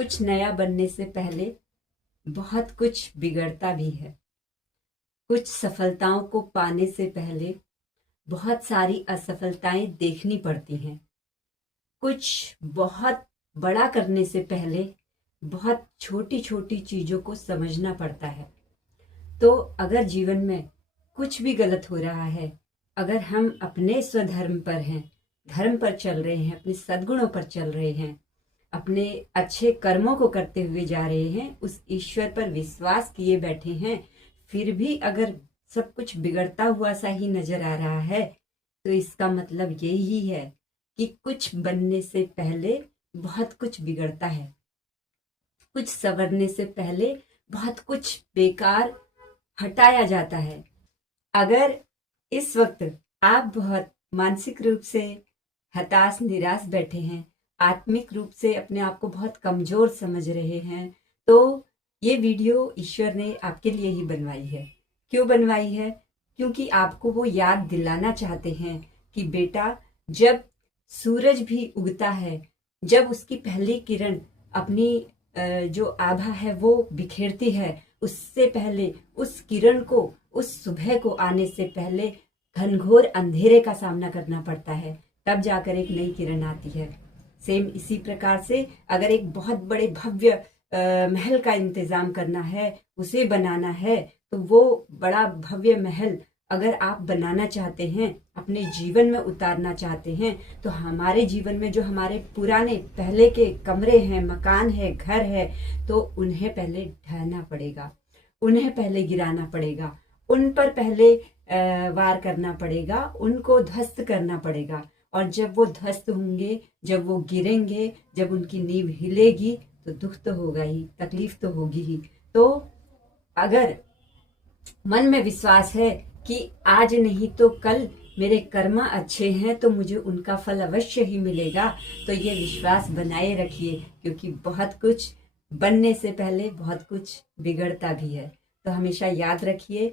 कुछ नया बनने से पहले बहुत कुछ बिगड़ता भी है। कुछ सफलताओं को पाने से पहले बहुत सारी असफलताएं देखनी पड़ती हैं। कुछ बहुत बड़ा करने से पहले बहुत छोटी छोटी चीजों को समझना पड़ता है। तो अगर जीवन में कुछ भी गलत हो रहा है, अगर हम अपने स्वधर्म पर हैं, धर्म पर चल रहे हैं, अपने सद्गुणों पर चल रहे हैं, अपने अच्छे कर्मों को करते हुए जा रहे हैं, उस ईश्वर पर विश्वास किए बैठे हैं, फिर भी अगर सब कुछ बिगड़ता हुआ सा ही नजर आ रहा है, तो इसका मतलब यही है कि कुछ बनने से पहले बहुत कुछ बिगड़ता है। कुछ संवरने से पहले बहुत कुछ बेकार हटाया जाता है। अगर इस वक्त आप बहुत मानसिक रूप से हताश निराश बैठे हैं, आत्मिक रूप से अपने आप को बहुत कमजोर समझ रहे हैं, तो ये वीडियो ईश्वर ने आपके लिए ही बनवाई है। क्यों बनवाई है? क्योंकि आपको वो याद दिलाना चाहते हैं कि बेटा, जब सूरज भी उगता है, जब उसकी पहली किरण अपनी जो आभा है वो बिखेरती है, उससे पहले उस किरण को, उस सुबह को आने से पहले घनघोर अंधेरे का सामना करना पड़ता है, तब जाकर एक नई किरण आती है। सेम इसी प्रकार से अगर एक बहुत बड़े भव्य महल का इंतजाम करना है, उसे बनाना है, तो वो बड़ा भव्य महल अगर आप बनाना चाहते हैं, अपने जीवन में उतारना चाहते हैं, तो हमारे जीवन में जो हमारे पुराने पहले के कमरे हैं, मकान है, घर है, तो उन्हें पहले ढहना पड़ेगा, उन्हें पहले गिराना पड़ेगा, उन पर पहले वार करना पड़ेगा, उनको ध्वस्त करना पड़ेगा। और जब वो ध्वस्त होंगे, जब वो गिरेंगे, जब उनकी नींव हिलेगी, तो दुख तो होगा ही, तकलीफ तो होगी ही। तो अगर मन में विश्वास है कि आज नहीं तो कल मेरे कर्म अच्छे हैं, तो मुझे उनका फल अवश्य ही मिलेगा, तो ये विश्वास बनाए रखिए, क्योंकि बहुत कुछ बनने से पहले बहुत कुछ बिगड़ता भी है। तो हमेशा याद रखिए,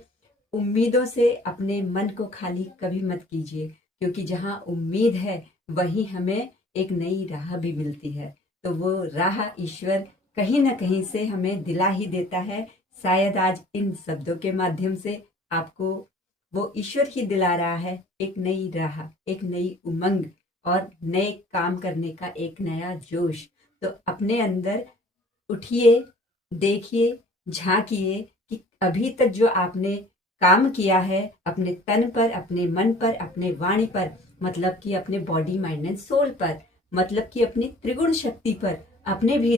उम्मीदों से अपने मन को खाली कभी मत कीजिए, क्योंकि जहाँ उम्मीद है वहीं हमें एक नई राह भी मिलती है। तो वो राह ईश्वर कहीं ना कहीं से हमें दिला ही देता है। शायद आज इन शब्दों के माध्यम से आपको वो ईश्वर ही दिला रहा है एक नई राह, एक नई उमंग और नए काम करने का एक नया जोश। तो अपने अंदर उठिए, देखिए, झांकिए कि अभी तक जो आपने काम किया है अपने तन पर, अपने मन पर, अपने वाणी पर, मतलब कि अपने बॉडी माइंड एंड सोल पर, मतलब कि अपनी त्रिगुण शक्ति पर, अपने भी